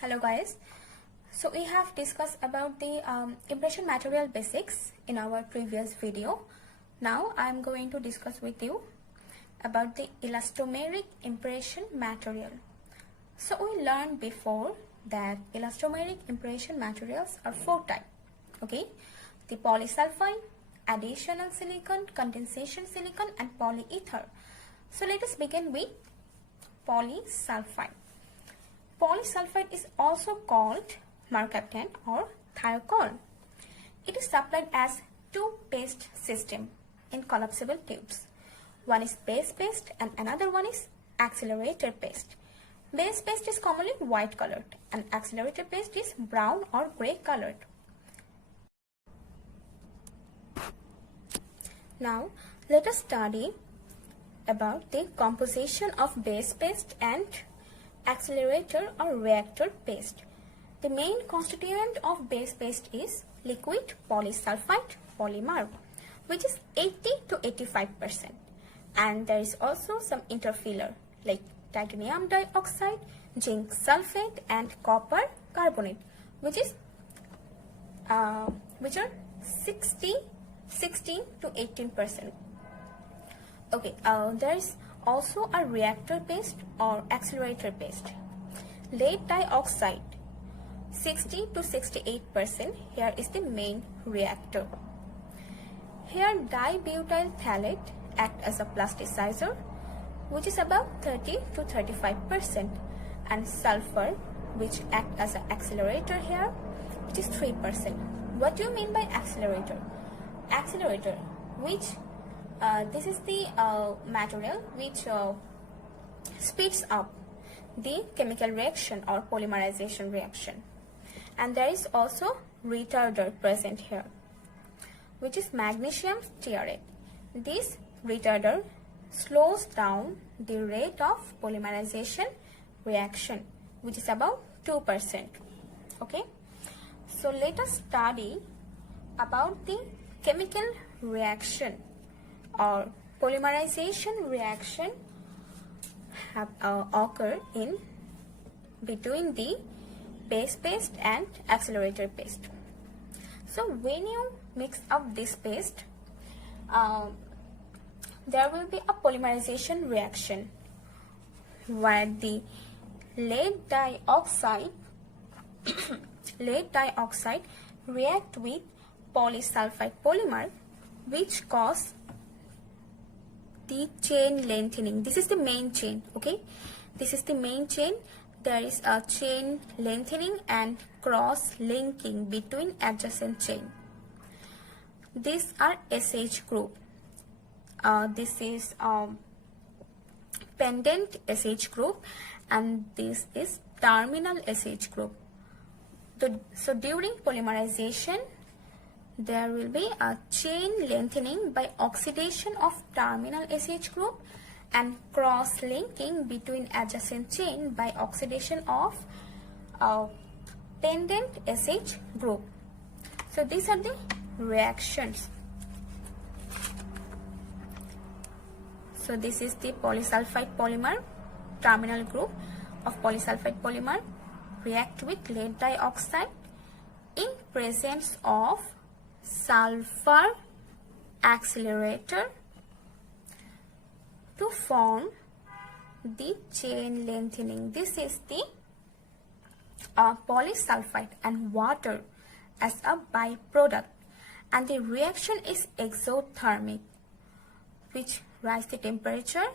Hello guys, so we have discussed about the impression material basics in our previous video. Now I am going to discuss with you about the elastomeric impression material. So we learned before that elastomeric impression materials are four types. Okay, the polysulfide, additional silicon, condensation silicon and polyether. So let us begin with polysulfide. Polysulfide is also called mercaptan or thiocol. It is supplied as two paste system in collapsible tubes. One is base paste and another one is accelerator paste. Base paste is commonly white colored and accelerator paste is brown or grey colored. Now let us study about the composition of base paste and accelerator or reactor paste. The main constituent of base paste is liquid polysulfide polymer, which is 80 to 85%, and there is also some interfiller like titanium dioxide, zinc sulfate and copper carbonate, which are 16 to 18%. Okay, there is also a reactor paste or accelerator paste. Lead dioxide 60 to 68%. Here is the main reactor. Here dibutyl phthalate act as a plasticizer, which is about 30 to 35%, and sulfur, which act as an accelerator here, which is 3%. What do you mean by accelerator? Accelerator, which this is the material which speeds up the chemical reaction or polymerization reaction. And there is also retarder present here, which is magnesium stearate. This retarder slows down the rate of polymerization reaction, which is about 2%. Okay, so let us study about the chemical reaction or polymerization reaction occur in between the base paste and accelerator paste. So when you mix up this paste, there will be a polymerization reaction where the lead dioxide react with polysulfide polymer, which cause the chain lengthening. This is the main chain. Okay, this is the main chain. There is a chain lengthening and cross linking between adjacent chain. These are SH group. This is pendant SH group and this is terminal SH group. So during polymerization, there will be a chain lengthening by oxidation of terminal SH group and cross-linking between adjacent chain by oxidation of pendant SH group. So these are the reactions. So this is the polysulfide polymer, terminal group of polysulfide polymer react with lead dioxide in presence of sulfur accelerator to form the chain lengthening. This is the polysulfide and water as a byproduct, and the reaction is exothermic, which rise the temperature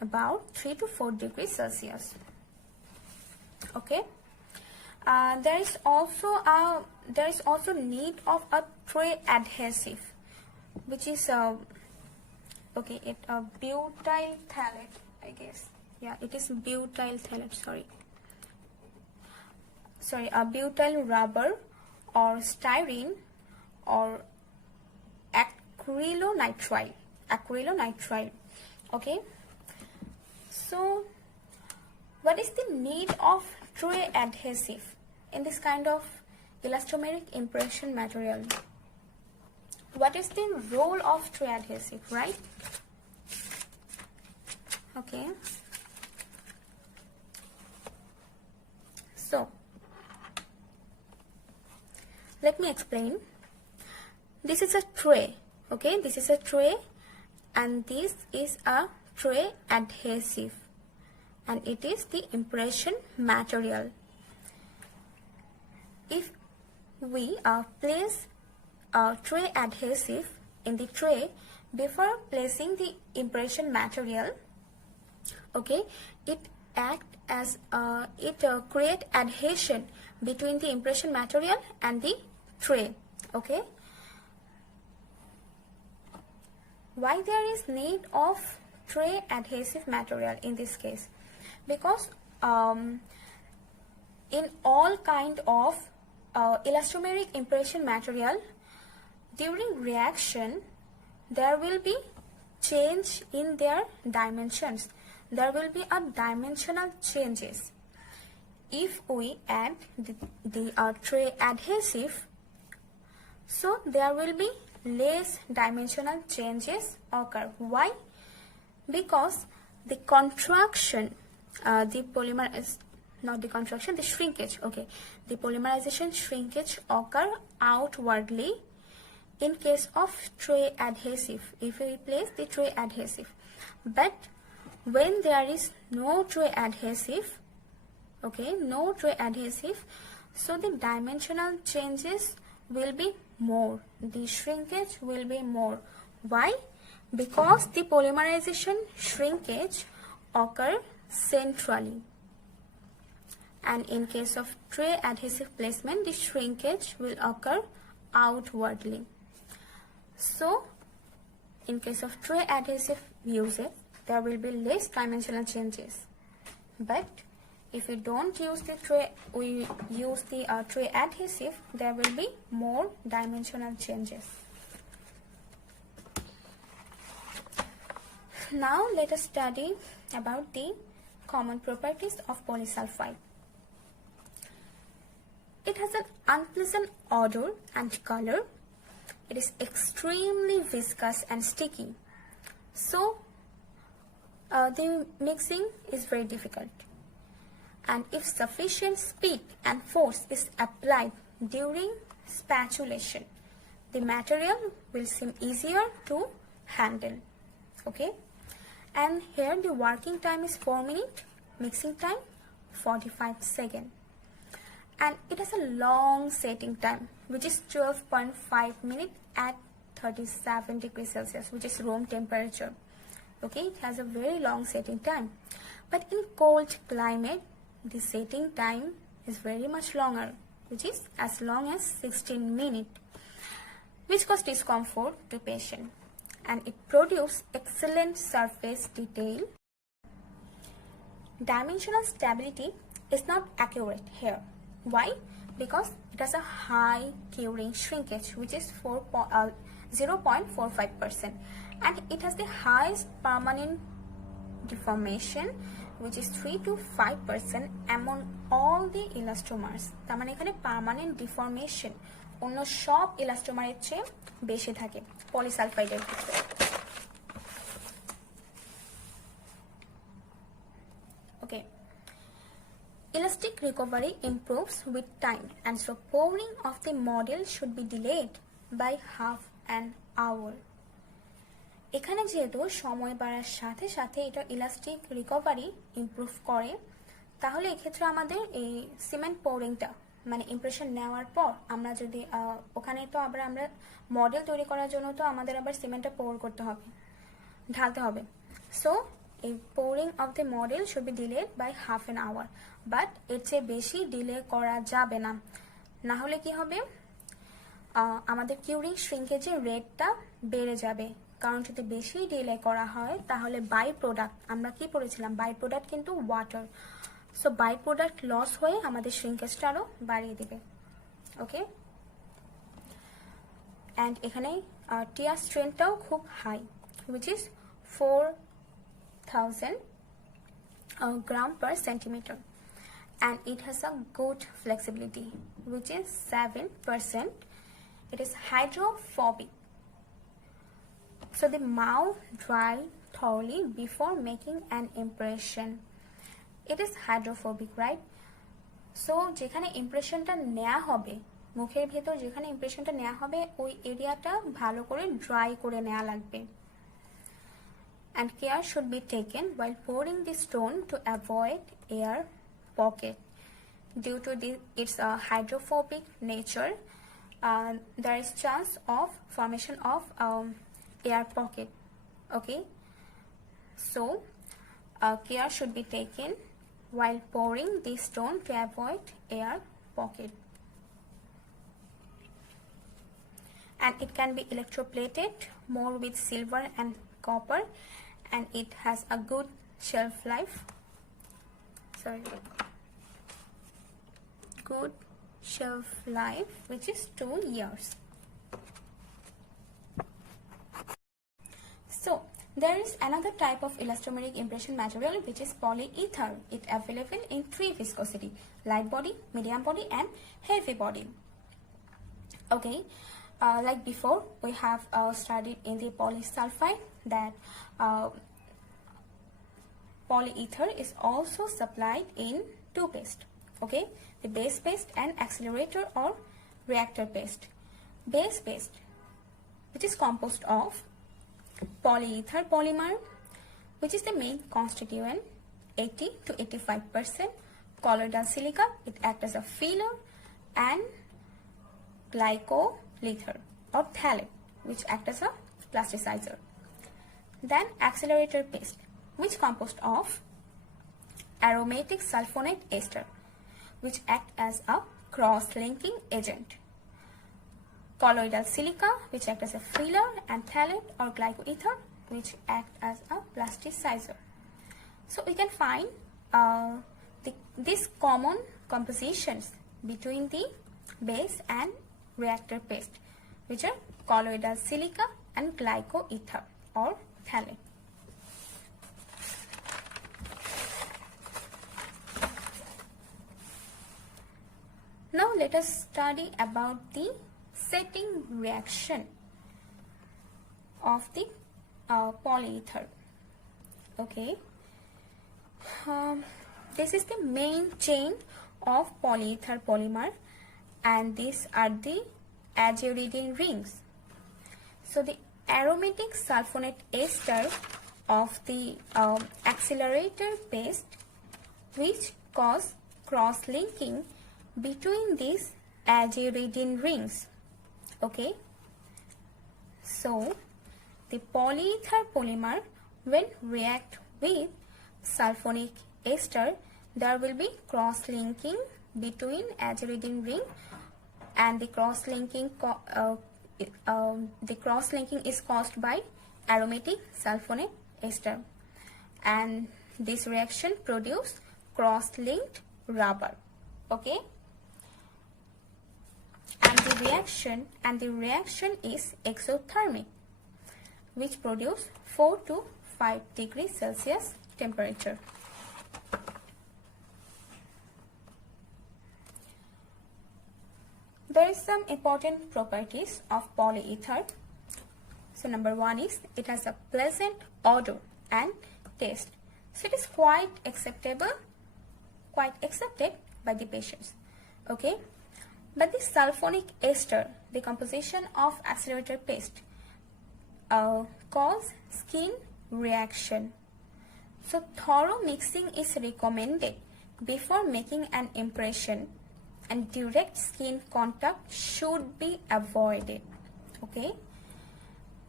about 3 to 4 degrees Celsius. Okay. There is also need of a tray adhesive, which is butyl phthalate, I guess. Yeah, it is butyl phthalate. A butyl rubber or styrene or acrylonitrile. Okay. So, what is the need of tray adhesive in this kind of elastomeric impression material? What is the role of tray adhesive, right? Okay. Let me explain. This is a tray, okay? This is a tray and this is a tray adhesive and it is the impression material. If we place a tray adhesive in the tray before placing the impression material, okay, it acts as create adhesion between the impression material and the tray, okay. Why there is need of tray adhesive material in this case? Because in all kind of elastomeric impression material, during reaction there will be change in their dimensions. There will be a dimensional changes. If we add the tray adhesive, so there will be less dimensional changes occur. Why? Because the contraction, the shrinkage, okay, the polymerization shrinkage occur outwardly in case of tray adhesive, if we place the tray adhesive. But when there is no tray adhesive, okay, no tray adhesive, so the dimensional changes will be more, the shrinkage will be more. Why? Because the polymerization shrinkage occur centrally, and in case of tray adhesive placement, the shrinkage will occur outwardly. So in case of tray adhesive usage, there will be less dimensional changes. But if we don't use the tray, we use the tray adhesive, there will be more dimensional changes. Now let us study about the common properties of polysulfide. It has an unpleasant odor and color. It is extremely viscous and sticky. So the mixing is very difficult. And if sufficient speed and force is applied during spatulation, the material will seem easier to handle, okay. And here the working time is 4 minutes, mixing time 45 seconds, and it has a long setting time, which is 12.5 minutes at 37 degrees Celsius, which is room temperature, okay. It has a very long setting time. But in cold climate, the setting time is very much longer, which is as long as 16 minutes, which causes discomfort to patient, and it produces excellent surface detail. Dimensional stability is not accurate here. Why? Because it has a high curing shrinkage, which is 0.45%, and it has the highest permanent deformation, which is 3 to 5% among all the elastomers. তার মানে এখানে permanent deformation অন্য সব ইলাস্টোমারের চেয়ে বেশি থাকে পলিসালফাইডের ক্ষেত্রে। Okay. Elastic recovery improves with time, and so pouring of the model should be delayed by half an hour. এখানে যেহেতু সময় বাড়ার সাথে সাথে এটা ইলাস্টিক রিকভারি ইমপ্রুভ করে, তাহলে এক্ষেত্রে আমাদের এই সিমেন্ট পোরিংটা মানে ইমপ্রেশন নেওয়ার পর আমরা যদি ওখানে তো আবার আমরা মডেল তৈরি করার জন্য তো আমাদের আবার সিমেন্টটা পোর করতে হবে, ঢালতে হবে। সো এই pouring of the model should be delayed by half an hour, but এর চেয়ে বেশি ডিলে করা যাবে না, না হলে কি হবে আমাদের কিউরিং শ্রিঙ্কেজের রেটটা বেড়ে যাবে। কারণ যদি বেশি ডিলে করা হয় তাহলে বাই প্রোডাক্ট, আমরা কি পড়েছিলাম বাই প্রোডাক্ট কিন্তু water, so by product loss হয়ে আমাদের শ্রিঙ্কেজটা আরও বাড়িয়ে দেবে, ওকে। অ্যান্ড এখানে টিয়ার স্ট্রেন্থটাও খুব high, which is 4000 gram per centimeter, and it has a good flexibility, which is 7%. It is hydrophobic, so the mouth dry thoroughly before making an impression. It is hydrophobic, right? So যেখানে ইমপ্রেশনটা নেওয়া হবে মুখের ভেতর যেখানে ইমপ্রেশনটা নেওয়া হবে ওই এরিয়াটা ভালো করে ড্রাই করে নেওয়া লাগবে। And care should be taken while pouring the stone to avoid air pocket. Due to its hydrophobic nature, there is chance of formation of air pocket. Okay, so care should be taken while pouring the stone to avoid air pocket. And it can be electroplated more with silver and copper, and it has a good shelf life. Good shelf life, which is 2 years. So there is another type of elastomeric impression material, which is polyether. It available in 3 viscosity: light body, medium body, and heavy body. Okay, like before, we have studied in the polysulfide that polyether is also supplied in 2 paste. Okay, the base paste and accelerator or reactor paste. Base paste, which is composed of polyether polymer, which is the main constituent, 80 to 85%, colloidal silica, it acts as a filler, and glycolither or phthalate, which acts as a plasticizer. Then accelerator paste, which composed of aromatic sulfonate ester, which act as a cross-linking agent, colloidal silica, which act as a filler, and phthalate or glycoether, which act as a plasticizer. So we can find these common compositions between the base and reactor paste, which are colloidal silica and glycoether or phthalate. Now let us study about the setting reaction of the polyether. Okay, this is the main chain of polyether polymer, and these are the aziridine rings. So the aromatic sulfonate ester of the accelerator paste, which cause cross-linking between these aziridine rings. Okay, so the polyether polymer, when react with sulfonic ester, there will be cross-linking between aziridine ring, and the cross-linking is caused by aromatic sulfonate ester, and this reaction produce cross-linked rubber. Okay, and the reaction is exothermic, which produce 4 to 5 degrees Celsius temperature. There is some important properties of polyether. So number 1 is it has a pleasant odor and taste. So it is quite accepted by the patients. Okay, but the sulfonic ester, the composition of accelerator paste, cause skin reaction. So thorough mixing is recommended before making an impression, and direct skin contact should be avoided. Okay,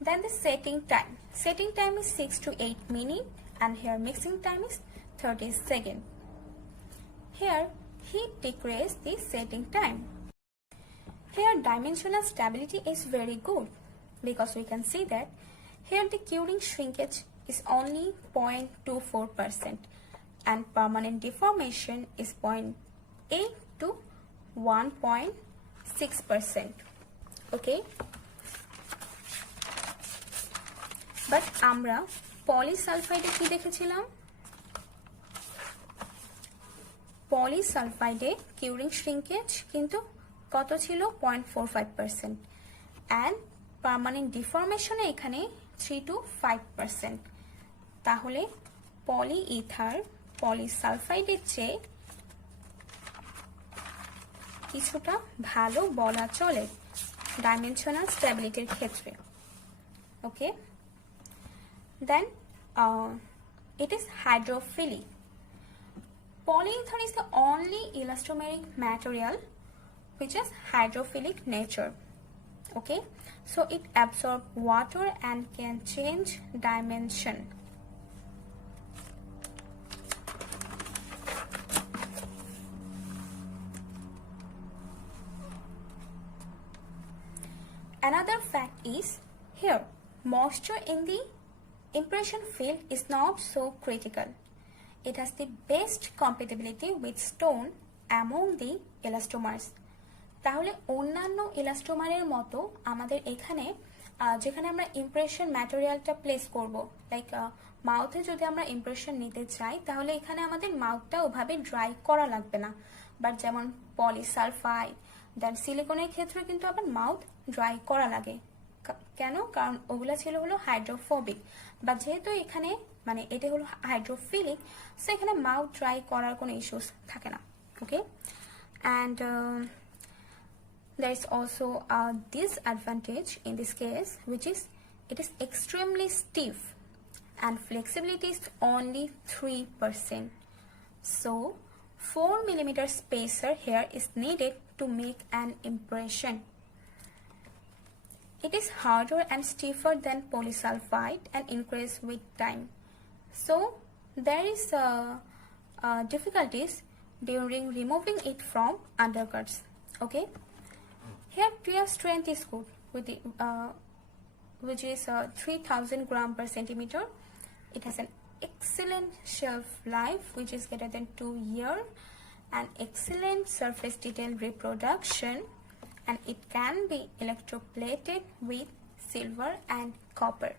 then the setting time. Setting time is 6 to 8 minutes, and here mixing time is 30 seconds. Here heat decreases the setting time. Here dimensional stability is very good, because we can see that here the curing shrinkage is only 0.24%, and permanent deformation is 0.8 to 1.6%. Okay, but আমরা পলিসালফাইডে কি দেখেছিলাম? পলিসালফাইডে curing shrinkage কিন্তু কত ছিল? 0.45%, and permanent ডিফর্মেশনে এখানে 3 to 5%. তাহলে পলিইথার পলিসালফাইডের চেয়ে কিছুটা ভালো বলা চলে ডাইমেনশনাল স্ট্যাবিলিটির ক্ষেত্রে। ওকে, দেন it is hydrophilic. Polyether is the only elastomeric material which is hydrophilic nature. Okay, so it absorbs water and can change dimension. Another fact is here, moisture in the impression field is not so critical. It has the best compatibility with stone among the elastomers. তাহলে অন্যান্য ইলাস্টোমারের মতো আমাদের এখানে যেখানে আমরা impression ম্যাটেরিয়ালটা place করব, like মাউথে যদি আমরা ইমপ্রেশন নিতে চাই তাহলে এখানে আমাদের মাউথটা ওভাবে ড্রাই করা লাগবে না। বাট যেমন পলিসালফাইড দেন সিলিকনের ক্ষেত্রে কিন্তু আবার মাউথ ড্রাই করা লাগে। কেন? কারণ ওগুলা ছিল হলো হাইড্রোফোবিক, বা যেহেতু এখানে মানে এটা হলো হাইড্রোফিলিক, সো এখানে মাউথ ড্রাই করার কোনো ইস্যুস থাকে না। ওকে, and there is also a disadvantage in this case, which is it is extremely stiff and flexibility is only 3%. So 4 millimeter spacer here is needed to make an impression. It is harder and stiffer than polysulfide and increase with time. So there is difficulties during removing it from undercuts. Okay, here tear strength is good with the which is 3000 gram per centimeter. It has an excellent shelf life which is greater than 2 years and excellent surface detail reproduction, and it can be electroplated with silver and copper.